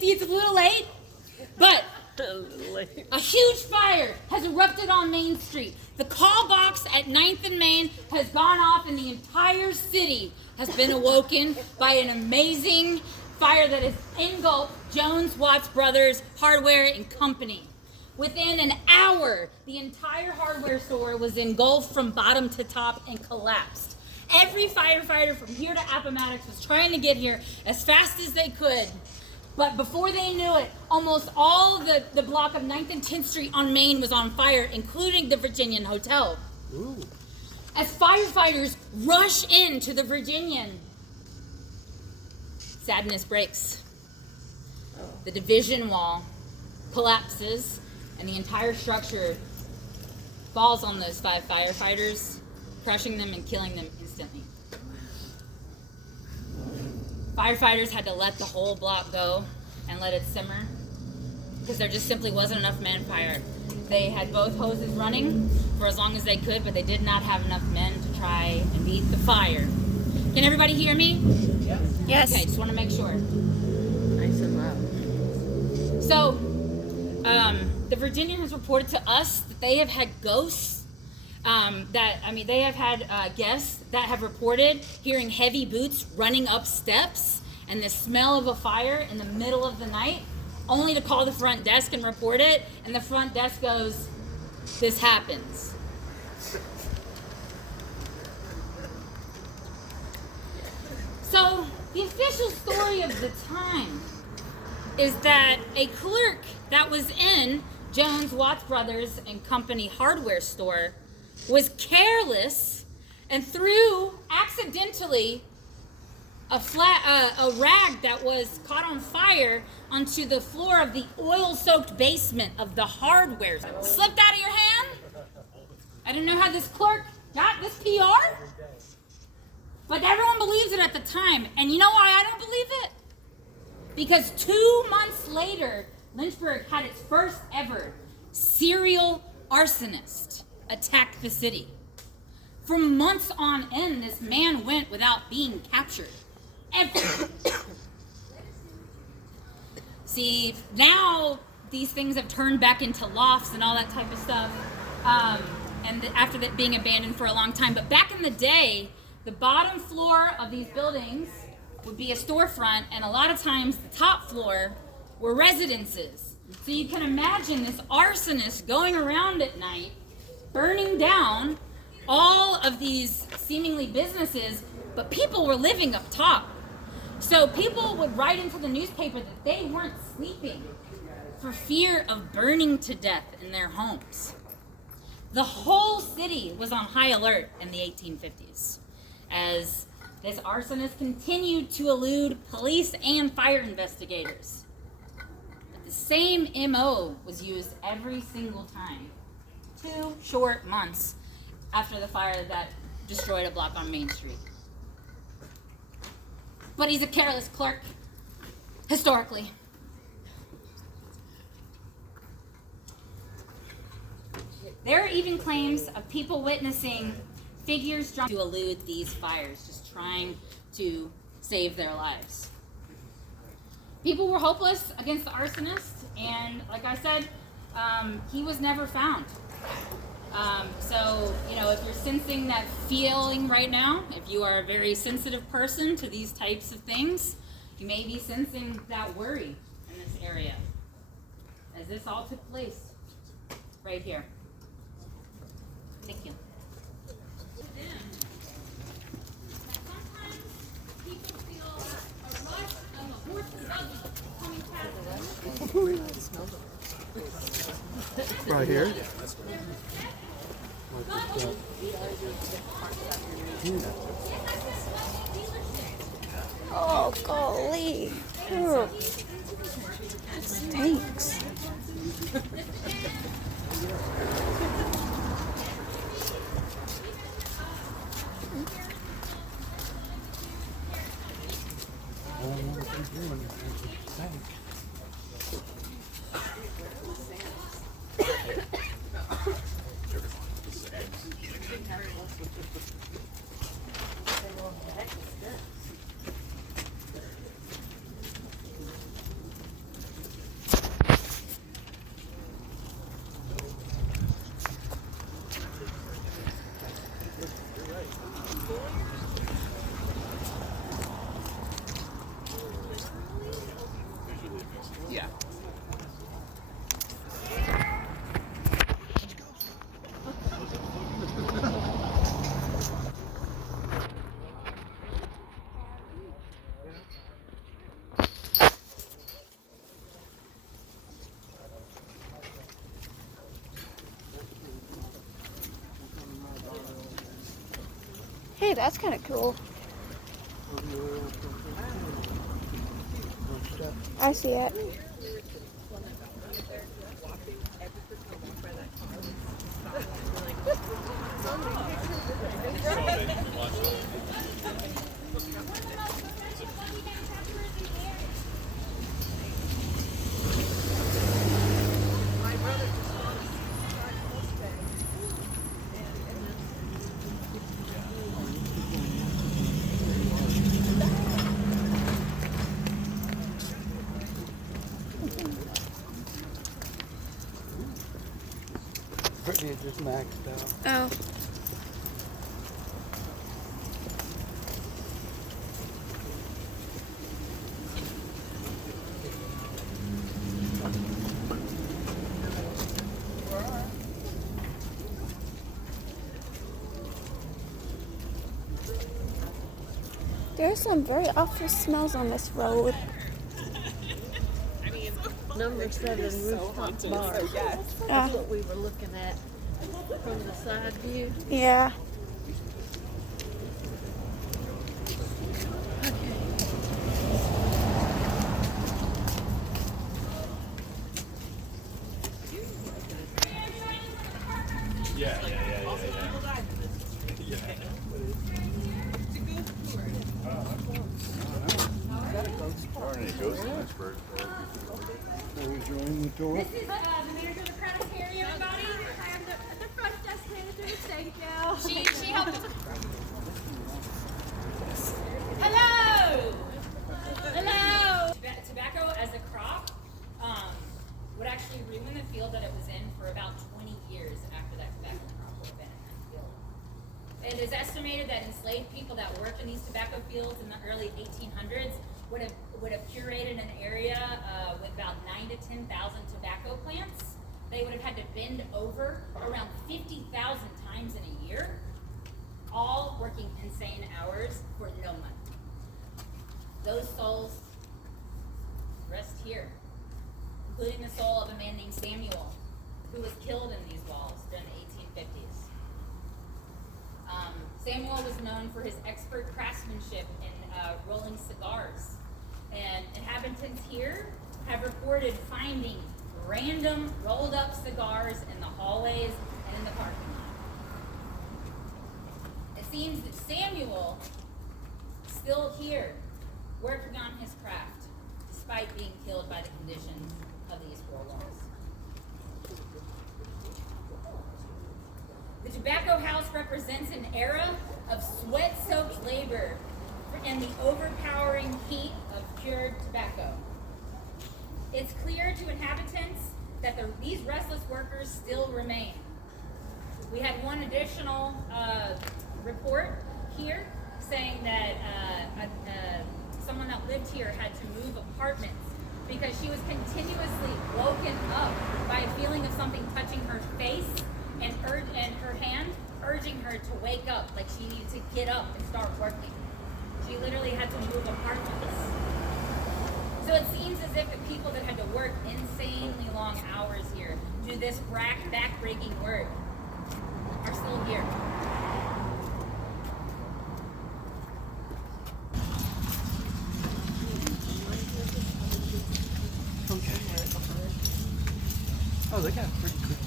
It's a little late, but a huge fire has erupted on Main Street. The call box at 9th and Main has gone off, and the entire city has been awoken by an amazing fire that has engulfed Jones Watts Brothers Hardware and Company. Within an hour, the entire hardware store was engulfed from bottom to top and collapsed. Every firefighter from here to Appomattox was trying to get here as fast as they could. But before they knew it, almost all the block of 9th and 10th Street on Main was on fire, including the Virginian Hotel. Ooh. As firefighters rush into the Virginian, sadness breaks. The division wall collapses, and the entire structure falls on those 5 firefighters, crushing them and killing them instantly. Firefighters had to let the whole block go and let it simmer because there just simply wasn't enough manpower. They had both hoses running for as long as they could, but they did not have enough men to try and beat the fire. Can everybody hear me? Yes. Okay, just want to make sure. Nice and loud. So, the Virginian has reported to us that they have had ghosts. They have had guests that have reported hearing heavy boots running up steps and the smell of a fire in the middle of the night, only to call the front desk and report it, and the front desk goes, "This happens." So, the official story of the time is that a clerk that was in Jones Watts Brothers and Company hardware store was careless and threw accidentally a rag that was caught on fire onto the floor of the oil-soaked basement of the hardware. Slipped out of your hand? I don't know how this clerk got this PR, but everyone believes it at the time. And you know why I don't believe it? Because 2 months later, Lynchburg had its first ever serial arsonist attack the city. For months on end, this man went without being captured. Ever. See, now these things have turned back into lofts and all that type of stuff, and after that being abandoned for a long time. But back in the day, the bottom floor of these buildings would be a storefront, and a lot of times the top floor were residences. So you can imagine this arsonist going around at night, burning down all of these seemingly businesses, but people were living up top. So people would write into the newspaper that they weren't sleeping for fear of burning to death in their homes. The whole city was on high alert in the 1850s as this arsonist continued to elude police and fire investigators. But the same MO was used every single time. 2 short months after the fire that destroyed a block on Main Street. But he's a careless clerk, historically. There are even claims of people witnessing figures trying to elude these fires, just trying to save their lives. People were hopeless against the arsonist, and like I said, he was never found. So, if you're sensing that feeling right now, if you are a very sensitive person to these types of things, you may be sensing that worry in this area, as this all took place right here. Thank you. Sometimes people feel a rush of a horse's buggy coming past them. Right here? Oh, golly. Ugh. That stinks. Hey, that's kind of cool. I see it. Brittany just maxed out. Oh. There's some very awful smells on this road. Number 7 rooftop bar. That's what we were looking at from the side view. Yeah. It goes to Lynchburg. Are we joining the tour? This is the manager of the Credit Carry, everybody. I am the front desk manager. Thank you. She helped us. Hello! Hello! Tobacco as a crop would actually ruin the field that it was in for about 20 years after that tobacco crop would have been in that field. It is estimated that enslaved people that worked in these tobacco fields in the early 1800s would have curated an area with about 9,000 to 10,000 tobacco plants. They would have had to bend over around 50,000 times in a year, all working insane hours for no money. Those souls rest here, including the soul of a man named Samuel, who was killed in these walls during the 1850s. Samuel was known for his expert craftsmanship in rolling cigars. And inhabitants here have reported finding random rolled up cigars in the hallways and in the parking lot. It seems that Samuel is still here working on his craft despite being killed by the conditions of these four walls. The tobacco house represents an era of sweat-soaked labor and the overpowering heat of cured tobacco. It's clear to inhabitants that these restless workers still remain. We had one additional report here saying that someone that lived here had to move apartments because she was continuously woken up by a feeling of something touching her face and her hand urging her to wake up, like she needed to get up and start working. She literally had to move apartments. So it seems as if the people that had to work insanely long hours here, do this back-breaking work, are still here. Okay. Oh, they got pretty good.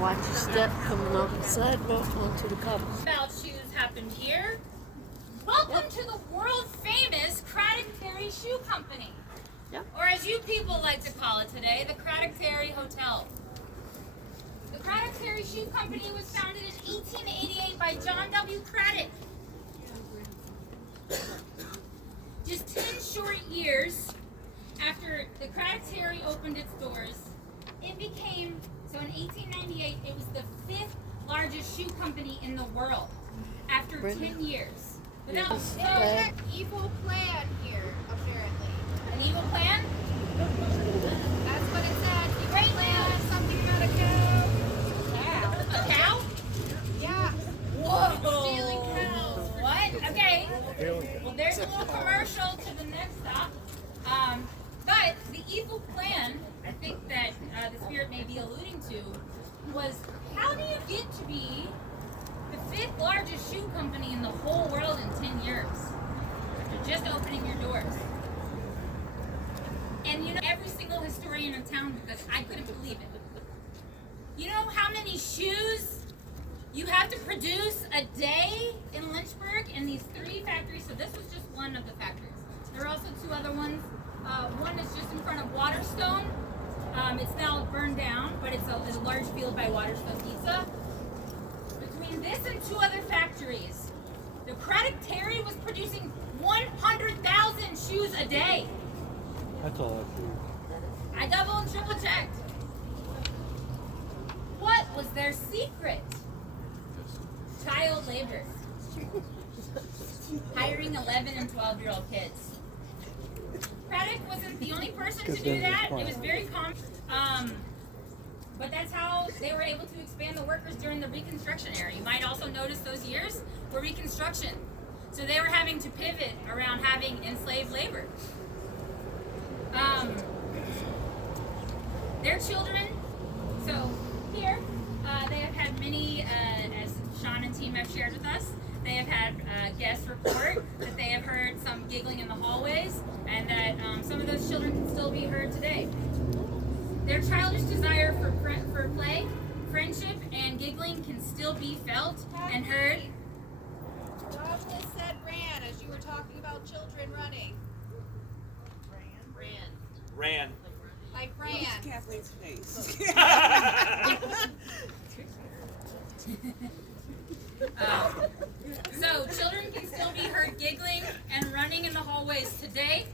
Watch your step coming off the sidewalk onto the cobble. About shoes happened here. Welcome to the world famous Craddock Ferry Shoe Company. Yep. Or as you people like to call it today, the Craddock Ferry Hotel. The Craddock Terry Shoe Company was founded in 1888 by John W. Craddock. Just 10 short years after the Craddock Terry opened its doors, it became, so in 1898, it was the 5th largest shoe company in the world after 10 years. Without There's an evil plan here, apparently. an evil plan? That's what it said. Evil plan. Something about a cow. A cow? Yeah. Whoa! Stealing cows. What? Okay. Well, there's a little commercial to the next stop. But the evil plan, I think that the spirit may be alluding to, was how do you get to be the 5th largest shoe company in the whole world in 10 years? After just opening your doors. And you know, every single historian in town, because I couldn't believe it. You know how many shoes you have to produce a day in Lynchburg in these 3 factories? So this was just one of the factories. There are also 2 other ones. One is just in front of Waterstone. It's now burned down, but it's a large field by Waterstone Pizza. Between this and 2 other factories, the Craddock Terry was producing 100,000 shoes a day. That's all I do. I double and triple checked. What was their secret? Child labor. Hiring 11 and 12-year-old kids. Craddock wasn't the only person to do that. It was very common. But that's how they were able to expand the workers during the Reconstruction era. You might also notice those years were Reconstruction. So they were having to pivot around having enslaved labor. Their children, so here, they have had many, as Sean and team have shared with us, they have had guests report that they have heard some giggling in the hallways, and that some of those children can still be heard today. Their childish desire for play, friendship, and giggling can still be felt and heard. Douglas said ran as you were talking about children running. Ran. Like ran. Kathleen's face. So children can still be heard giggling and running in the hallways today.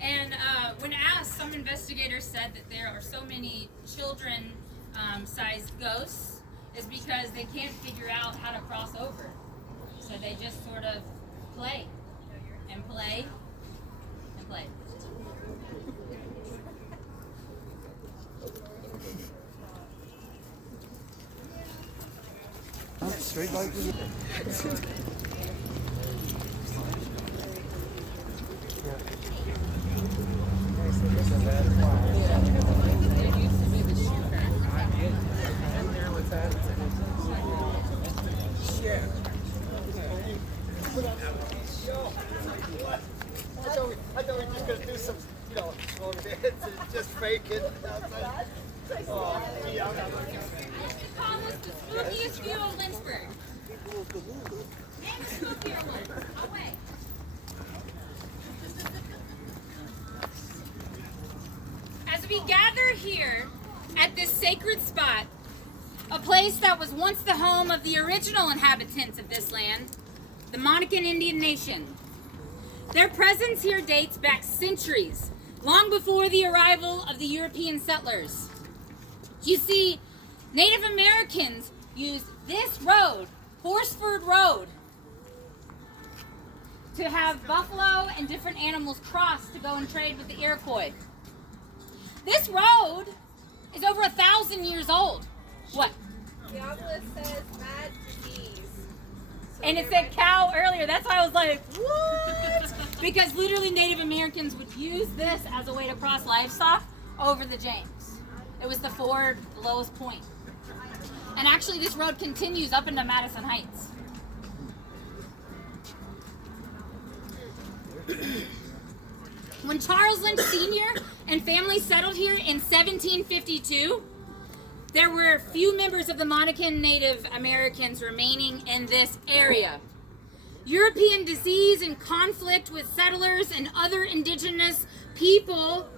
And when asked, some investigators said that there are so many children-sized ghosts is because they can't figure out how to cross over. So they just sort of play and play and play. Straight like this. I thought we were just going to do some, slow dance and just fake it. Oh, gee, I'm not looking. I used to call this the spookiest view of Lynchburg. Name a spookier one. I'll wait. As we gather here at this sacred spot, a place that was once the home of the original inhabitants of this land, the Monacan Indian Nation. Their presence here dates back centuries, long before the arrival of the European settlers. You see, Native Americans used this road, Horsford Road, to have buffalo and different animals cross to go and trade with the Iroquois. This road is over 1,000 years old. What? Douglas says mad disease. So And it said cow earlier. That's why I was like, what? Because literally Native Americans would use this as a way to cross livestock over the James. It was the ford, the lowest point. And actually this road continues up into Madison Heights. When Charles Lynch Sr. and family settled here in 1752, there were few members of the Monacan Native Americans remaining in this area. European disease and conflict with settlers and other indigenous people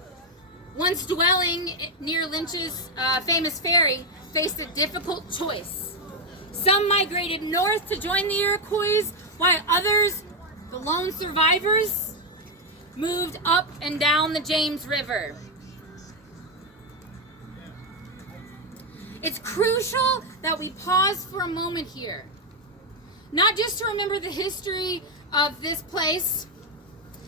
once dwelling near Lynch's famous ferry faced a difficult choice. Some migrated north to join the Iroquois, while others, the lone survivors, moved up and down the James River. It's crucial that we pause for a moment here, not just to remember the history of this place,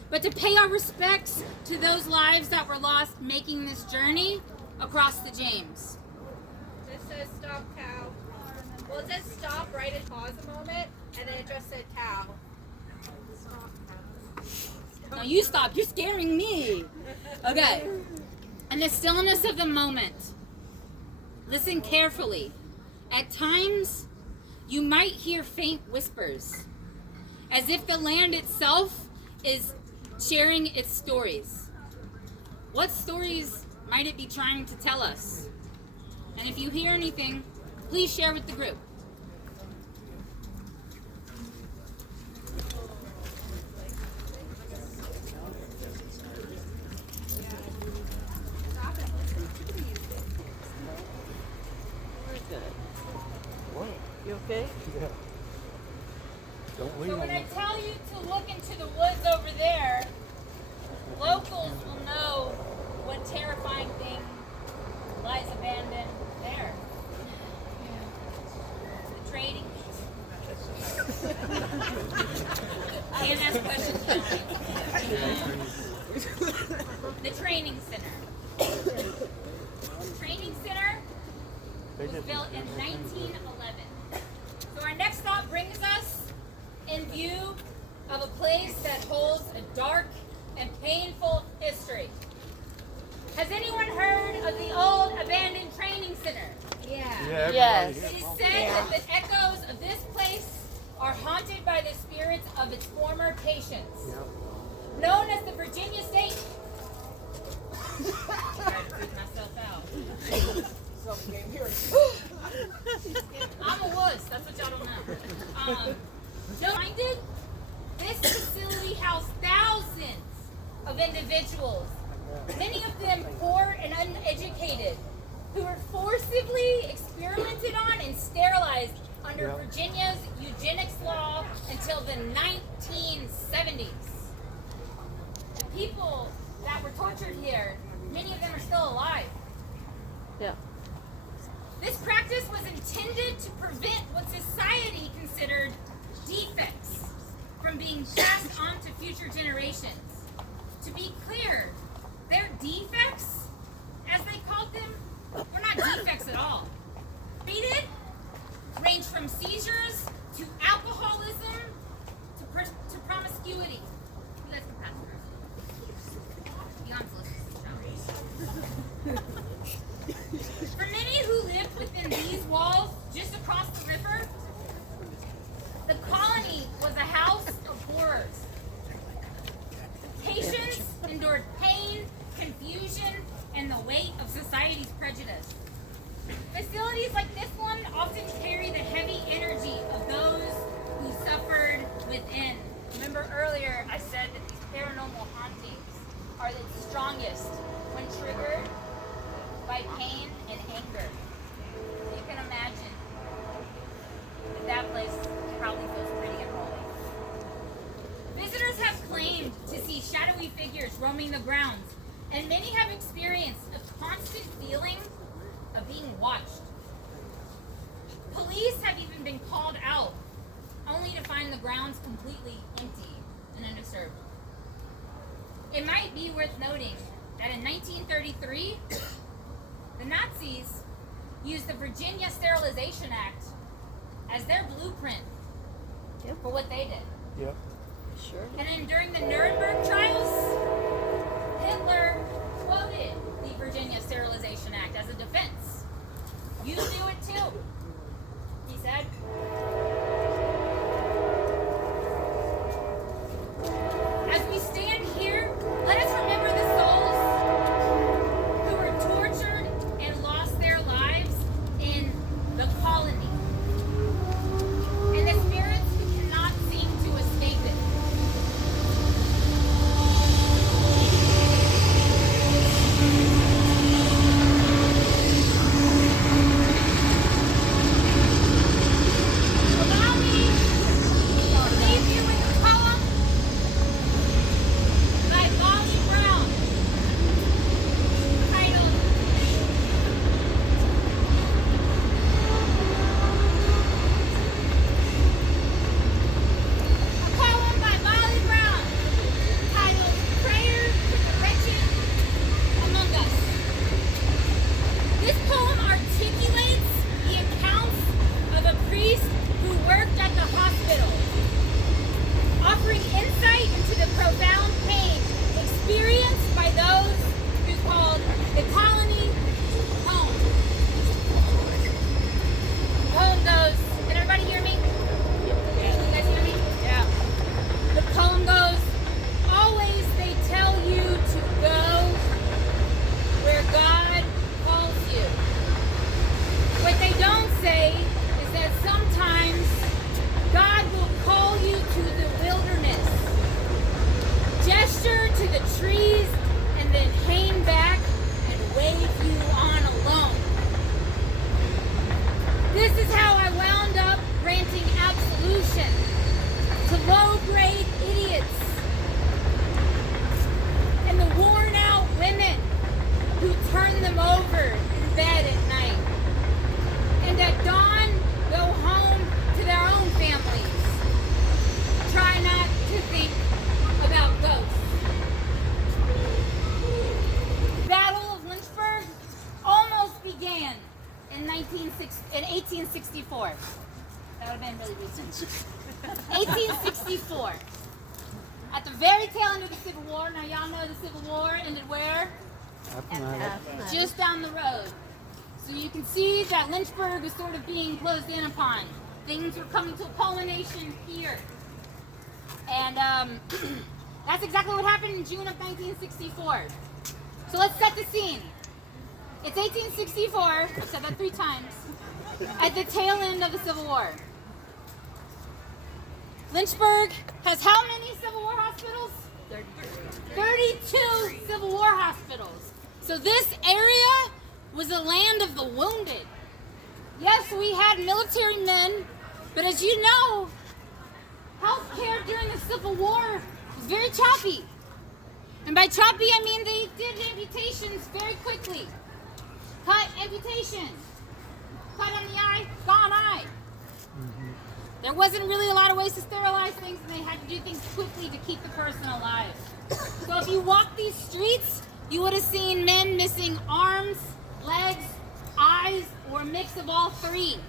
but to pay our respects to those lives that were lost making this journey across the James. This says stop cow. Well, it says stop right and pause a moment, and then it just said cow. Stop cow. No, you stop. You're scaring me. Okay. In the stillness of the moment, listen carefully. At times, you might hear faint whispers, as if the land itself is sharing its stories. What stories might it be trying to tell us? And if you hear anything, please share with the group. You okay? Yeah. Don't lean So on when I it. tell you to look into the woods over there, locals will know what terrifying thing lies abandoned there. The trading. Can't ask questions now. The training center. Training center was built in 1911. So our next stop brings us in view of a place that holds a dark and painful history. Has anyone heard of the old abandoned training center? Yeah. Yes. It is said that the echoes of this place are haunted by the spirits of its former patients, known as the Virginia State. I tried to freak myself out. I'm a wuss, that's what y'all don't know. Minded, this facility housed thousands of individuals, many of them poor and uneducated, who were forcibly experimented on and sterilized under Virginia's eugenics law until the 1970s. The people that were tortured here, many of them are still alive. Yeah. This practice was intended to prevent what society considered defects from being passed on to future generations. To be clear, their defects, as they called them, were not defects at all. Treated ranged from seizures to alcoholism to promiscuity. You guys can pass it around. Beyond For many who lived within these walls, just across the river, the colony was a house of horrors. Patients endured pain, confusion, and the weight of society's prejudice. Facilities like this one often carry the heavy energy of those who suffered within. Remember earlier I said that these paranormal hauntings are the strongest when triggered by pain and anger. You can imagine that place probably feels pretty unholy. Visitors have claimed to see shadowy figures roaming the grounds, and many have experienced a constant feeling of being watched. Police have even been called out, only to find the grounds completely empty and undisturbed. It might be worth noting that in 1933, the Nazis used the Virginia Sterilization Act as their blueprint for what they did. Yep. Sure. And then during the Nuremberg trials, Hitler quoted the Virginia Sterilization Act as a defense. You do it too, he said. As we stand here, let us remember the souls who were tortured and lost their lives in the colony, and the spirits who cannot seem to escape it. trees and then hang back and wave you on alone. This is how I wound up granting absolution to low-grade idiots and the worn-out women who turn them over in bed at night, and at dawn go home to their own families. Try not to think about ghosts. Battle of Lynchburg almost began in 1864. That would have been really recent. 1864. At the very tail end of the Civil War. Now y'all know the Civil War ended where? Just down the road. So you can see that Lynchburg was sort of being closed in upon. Things were coming to a culmination here. And that's exactly what happened in June of 1964. So let's set the scene. It's 1864, I've said that 3 times, at the tail end of the Civil War. Lynchburg has how many Civil War hospitals? 32 Civil War hospitals. So this area was a land of the wounded. Yes, we had military men, but as you know, healthcare during the Civil War was very choppy. And by choppy, I mean they did amputations very quickly. Cut, amputation. Cut on the eye, gone eye. There wasn't really a lot of ways to sterilize things, and they had to do things quickly to keep the person alive. So if you walk these streets, you would have seen men missing arms, legs, eyes, or a mix of all 3.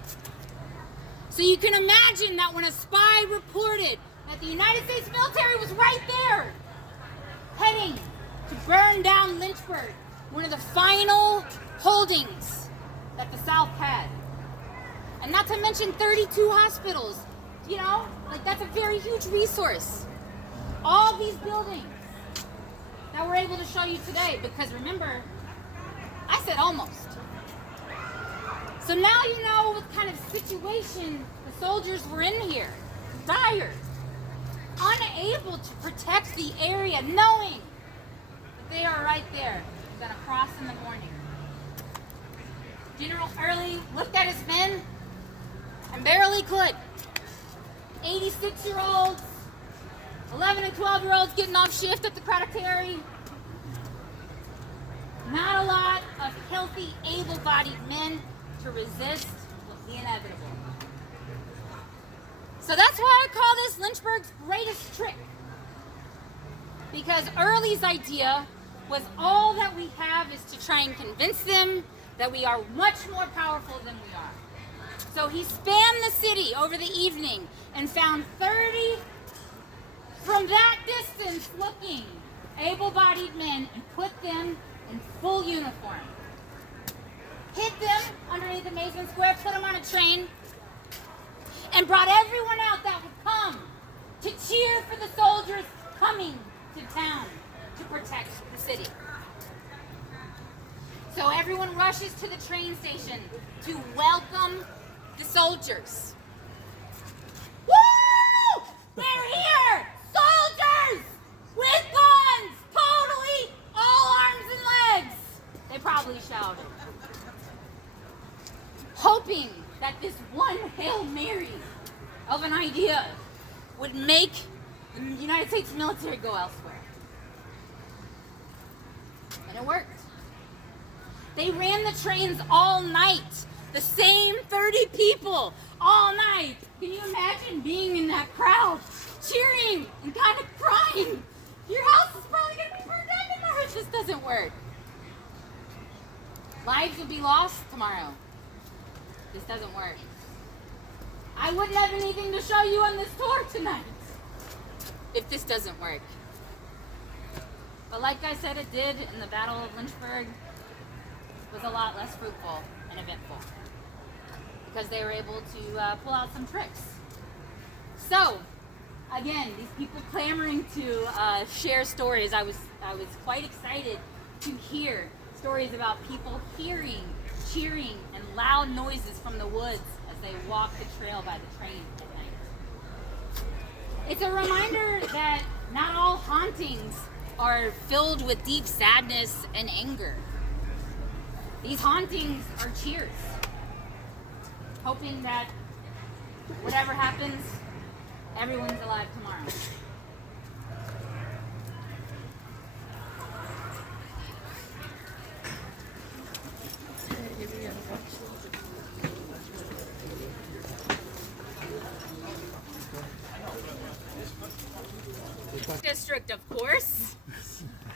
So you can imagine that when a spy reported that the United States military was right there, heading to burn down Lynchburg, one of the final holdings that the South had. And not to mention 32 hospitals. You know, like that's a very huge resource. All these buildings that we're able to show you today, because remember, I said almost. So now you know what kind of situation the soldiers were in here. Dire. Unable to protect the area, knowing that they are right there. They're gonna cross in the morning. General Early looked at his men and barely could. 86-year-olds, 11 and 12-year-olds getting off shift at the Craddock-Terry. Not a lot of healthy, able-bodied men to resist the inevitable. So that's why I call this Lynchburg's greatest trick. Because Early's idea was all that we have is to try and convince them that we are much more powerful than we are. So he spanned the city over the evening and found 30 from that distance looking able-bodied men and put them in full uniform. Hid them underneath the Mason Square, put them on a train, and brought everyone out that would come to cheer for the soldiers coming to town to protect the city. So everyone rushes to the train station to welcome the soldiers. Woo! They're here! Soldiers! With guns! Totally all arms and legs! They probably shouted. Hoping that this one Hail Mary of an idea would make the United States military go elsewhere. And it worked. They ran the trains all night. The same 30 people all night. Can you imagine being in that crowd, cheering and kind of crying? Your house is probably going to be burned down tomorrow if this doesn't work. Lives would be lost tomorrow. This doesn't work. I wouldn't have anything to show you on this tour tonight if this doesn't work. But like I said, it did in the Battle of Lynchburg. Was a lot less fruitful and eventful because they were able to pull out some tricks. So, again, these people clamoring to share stories. I was quite excited to hear stories about people hearing, cheering, and loud noises from the woods as they walk the trail by the train at night. It's a reminder that not all hauntings are filled with deep sadness and anger. These hauntings are cheers, hoping that whatever happens, everyone's alive tomorrow. District, of course,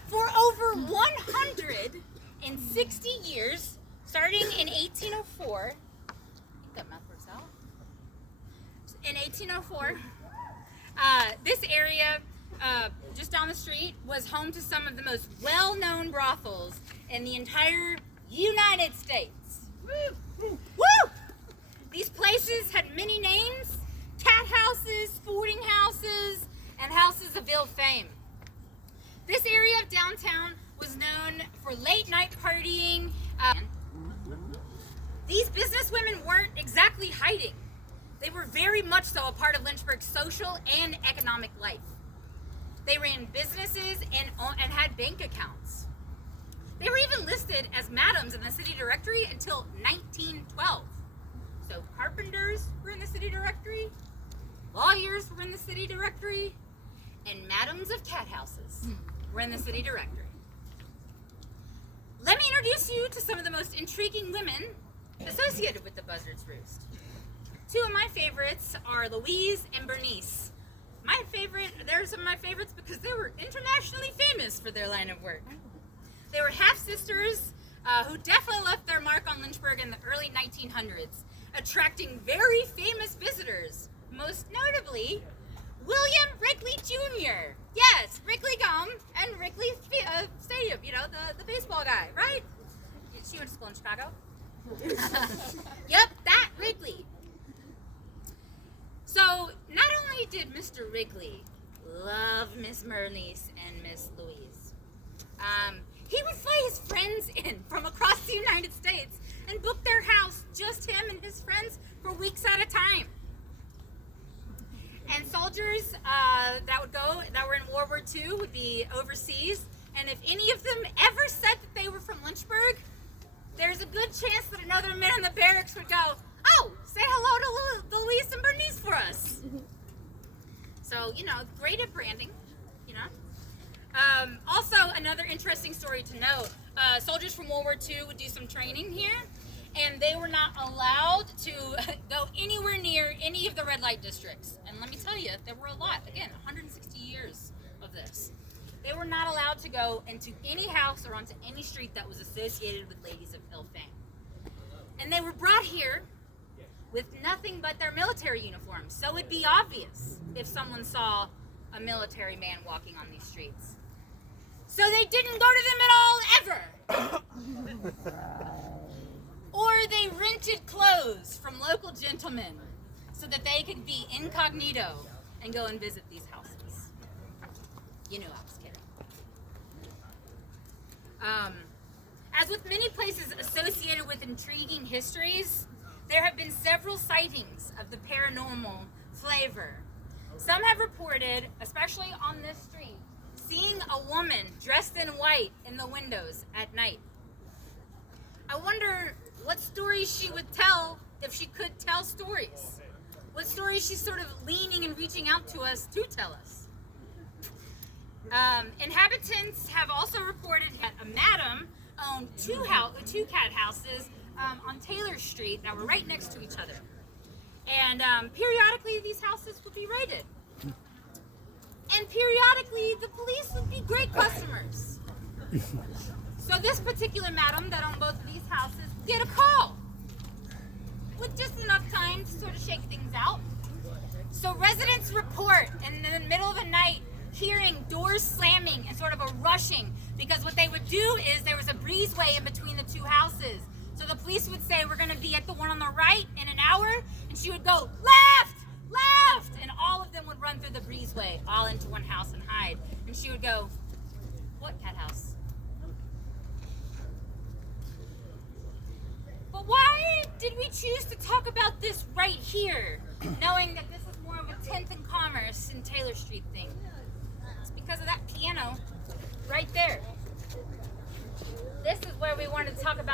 for over 160 years, starting in 1804. I think that math works out. In 1804, this area just down the street was home to some of the most well-known brothels in the entire United States. Woo! Woo! These places had many names: cat houses, sporting houses, and houses of ill fame. This area of downtown was known for late night partying. These businesswomen weren't exactly hiding. They were very much so a part of Lynchburg's social and economic life. They ran businesses and had bank accounts. They were even listed as madams in the city directory until 1912. So carpenters were in the city directory, lawyers were in the city directory, and madams of cat houses were in the city directory. Let me introduce you to some of the most intriguing women associated with the Buzzard's Roost. Two of my favorites are Louise and Bernice. They're some of my favorites because they were internationally famous for their line of work. They were half-sisters who definitely left their mark on Lynchburg in the early 1900s, attracting very famous visitors, most notably William Wrigley Jr. Yes, Wrigley Gum and Wrigley Stadium, you know, the baseball guy, right? She went to school in Chicago. Yep, that Wrigley. So, not only did Mr. Wrigley love Miss Bernice and Miss Louise, he would fly his friends in from across the United States and book their house, just him and his friends, for weeks at a time. And soldiers that were in World War II would be overseas, and if any of them ever said that they were from Lynchburg, there's a good chance that another man in the barracks would go, "Oh, say hello to Louise and Bernice for us." So, you know, great at branding, you know. Also, another interesting story to note, soldiers from World War II would do some training here, and they were not allowed to go anywhere near any of the red light districts. And let me tell you, there were a lot. Again, 160 years of this. They were not allowed to go into any house or onto any street that was associated with ladies of ill fame. And they were brought here with nothing but their military uniforms, so it'd be obvious if someone saw a military man walking on these streets. So they didn't go to them at all, ever. Or they rented clothes from local gentlemen so that they could be incognito and go and visit these houses. You knew I was kidding. As with many places associated with intriguing histories, there have been several sightings of the paranormal flavor. Some have reported, especially on this street, seeing a woman dressed in white in the windows at night. I wonder what stories she would tell if she could tell stories. What stories she's sort of leaning and reaching out to us to tell us. Inhabitants have also reported that a madam owned two cat houses on Taylor Street that were right next to each other. And periodically these houses would be raided. And periodically the police would be great customers. So this particular madam that owned both of these houses would get a call with just enough time to sort of shake things out. So residents report in the middle of the night hearing doors slamming and sort of a rushing, because what they would do is there was a breezeway in between the two houses. So the police would say, "We're going to be at the one on the right in an hour," and she would go, "Left! Left!" And all of them would run through the breezeway, all into one house and hide. And she would go, "What cat house?" But why did we choose to talk about this right here, knowing that this is more of a 10th and Commerce and Taylor Street thing? It's because of that piano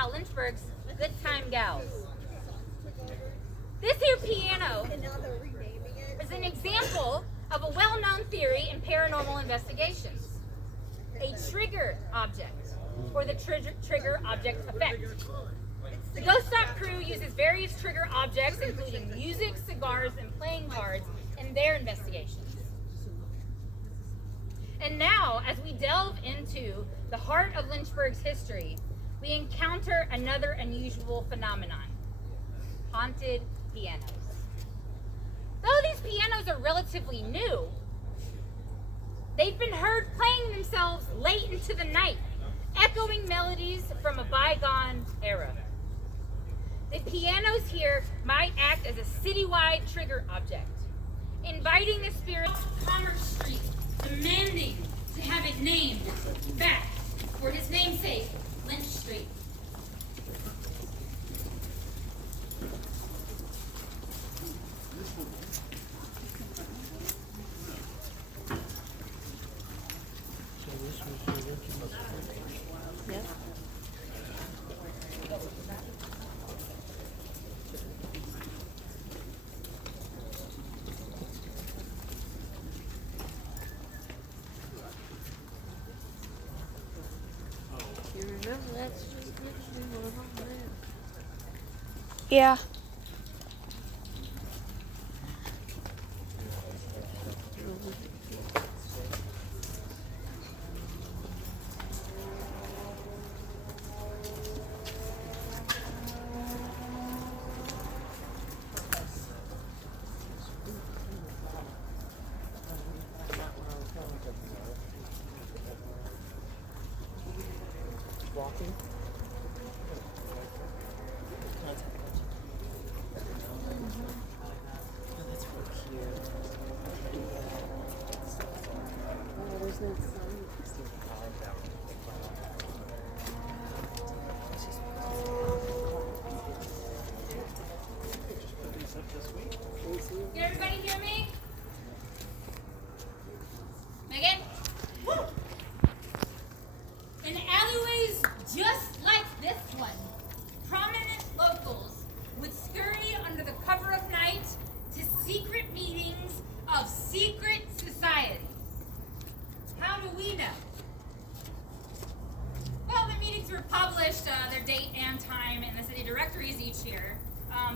about Lynchburg's good time gals. This here piano is an example of a well-known theory in paranormal investigations. A trigger object, or the trigger object effect. The Ghost Stop crew uses various trigger objects, including music, cigars, and playing cards, in their investigations. And now, as we delve into the heart of Lynchburg's history, we encounter another unusual phenomenon: haunted pianos. Though these pianos are relatively new, they've been heard playing themselves late into the night, echoing melodies from a bygone era. The pianos here might act as a citywide trigger object, inviting the spirits of Commerce Street, demanding to have it named back for his namesake, Lynch Street. You remember that's just literally what I'm on there. Yeah. Walking. Oh, there's no sun. Can everybody hear me? Megan? In alleyways just like this one, prominent locals would scurry under the cover of night to secret meetings of secret societies. How do we know? Well, the meetings were published, their date and time, in the city directories each year.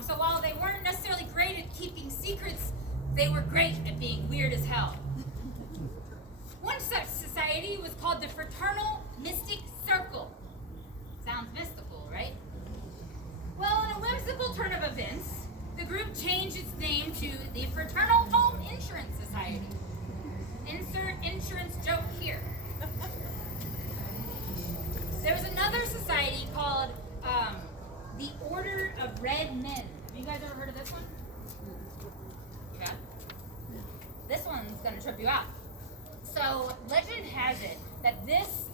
So while they weren't necessarily great at keeping secrets, they were great at being weird as hell. One such society was called the Fraternal Mystic Circle. Sounds mystical, right? Well, in a whimsical turn of events, the group changed its name to the Fraternal Home Insurance Society. Insert insurance joke here. There was another society called the Order of Red Men. Have you guys ever heard of this one? Yeah? This one's gonna trip you out. So legend has it that this,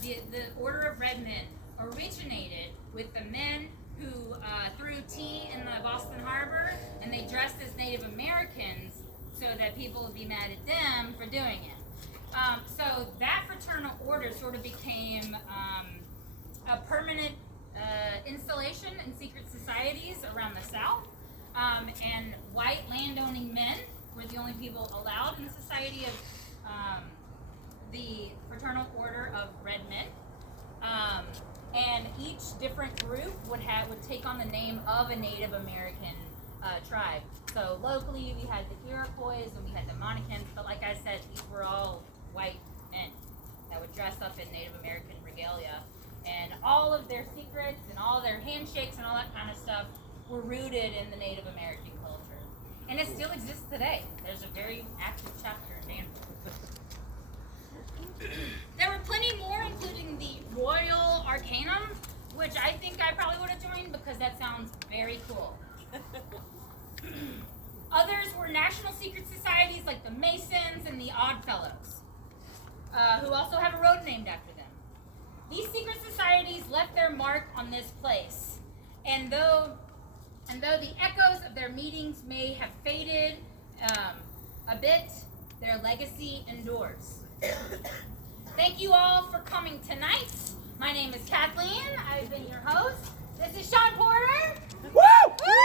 the Order of Red Men originated with the men who threw tea in the Boston Harbor, and they dressed as Native Americans so that people would be mad at them for doing it. So that fraternal order sort of became a permanent installation in secret societies around the South, and white landowning men were the only people allowed in the society of the Fraternal Order of Red Men. And each different group would take on the name of a Native American tribe. So locally we had the Iroquois and we had the Monacans, but like I said, these were all white men that would dress up in Native American regalia. And all of their secrets and all their handshakes and all that kind of stuff were rooted in the Native American culture. And it still exists today. There's a very active chapter in Danville. There were plenty more, including the Royal Arcanum, which I think I probably would have joined because that sounds very cool. Others were national secret societies like the Masons and the Oddfellows, who also have a road named after them. These secret societies left their mark on this place, and though the echoes of their meetings may have faded a bit, their legacy endures. Thank you all for coming tonight. My name is Kathleen. I've been your host. This is Sean Porter. Woo! The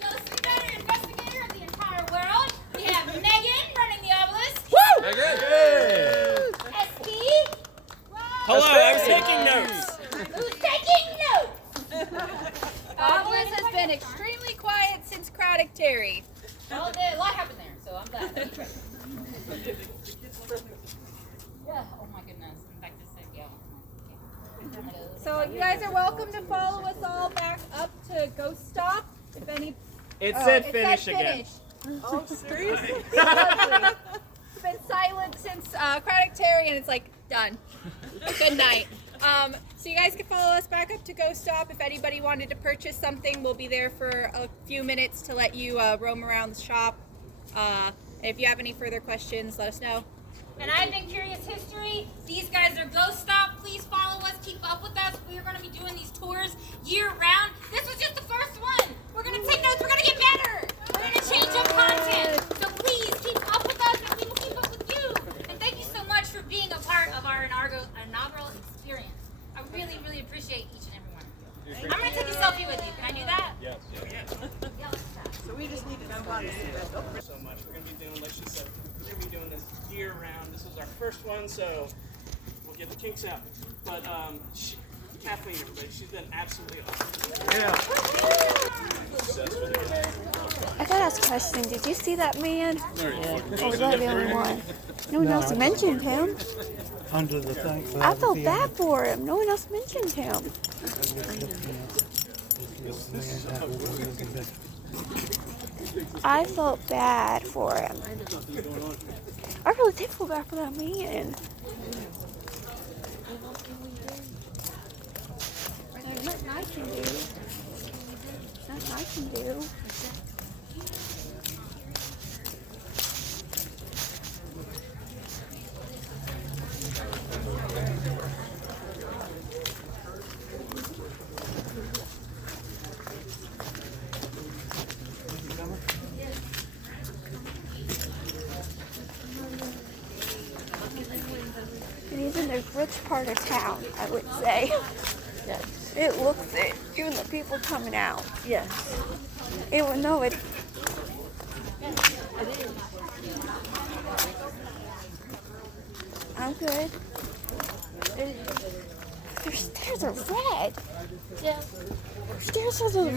ghost investigator of the entire world. We have Megan running the obelisk. Woo! SP. Hello, I was taking notes. Who's taking notes? Obelisk has been extremely quiet since Craddock Terry. Well, a lot happened there, so I'm glad. Yeah. Oh my goodness. In fact, this is yeah. So you guys are welcome to follow us all back up to Ghost Stop. If any, It oh, said it finish said again. finish. Oh, seriously? It's been silent since Craddock Terry, and it's like done. Good night. So you guys can follow us back up to Ghost Stop. If anybody wanted to purchase something, we'll be there for a few minutes to let you roam around the shop. If you have any further questions, let us know. And I've been Curious History. These guys are Ghost Stop. Please follow us. Keep up with us. We are going to be doing these tours year round. This was just the first one. We're going to take notes. We're going to get better. We're going to change up content. So please keep up with us, and we will keep up with you. And thank you so much for being a part of our inaugural experience. I really, really appreciate each and every one of you. I'm going to take a selfie with you. Can I do that? Yes. Yeah, let's do that. So we just need to know how to see that. So much. We're going to be doing, like she said, we're going to be doing this year round. This is our first one, so we'll get the kinks out. But Kathleen, everybody, she's been absolutely awesome. Yeah. I gotta ask a question. Did you see that man? Or was I the only one? No one else mentioned him. Under the thing. I felt bad for him. No one else mentioned him. I felt bad for him. I really did feel bad for that man. There's nothing I can do. Nothing I can do. And he's in a rich part of town, I would say. Yes. It looks it, even the people coming out. Yes. Even though it. I'm good. Their stairs are red. Yeah. Stairs are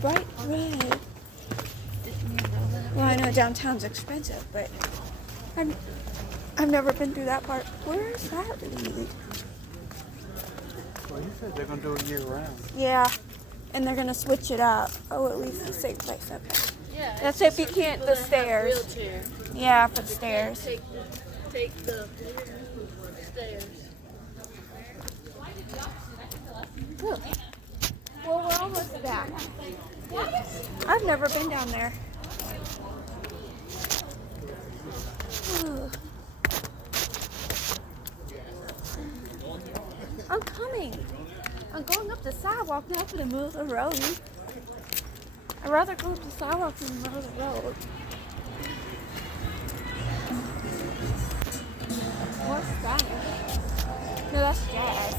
bright red. Well, I know downtown's expensive, but I've never been through that part. Where is that lead? Well, you said they're going to do it year round. Yeah, and they're gonna switch it up. Oh, at least the same place. Okay. Yeah. That's if you can't the stairs. Wheelchair. Yeah, for the stairs. Take the stairs. Ooh. Well, we're almost back. I've never been down there. Ooh. I'm coming. I'm going up the sidewalk, not in the middle of the road. I'd rather go up the sidewalk than the middle of the road. What's Spanish? No, that's jazz.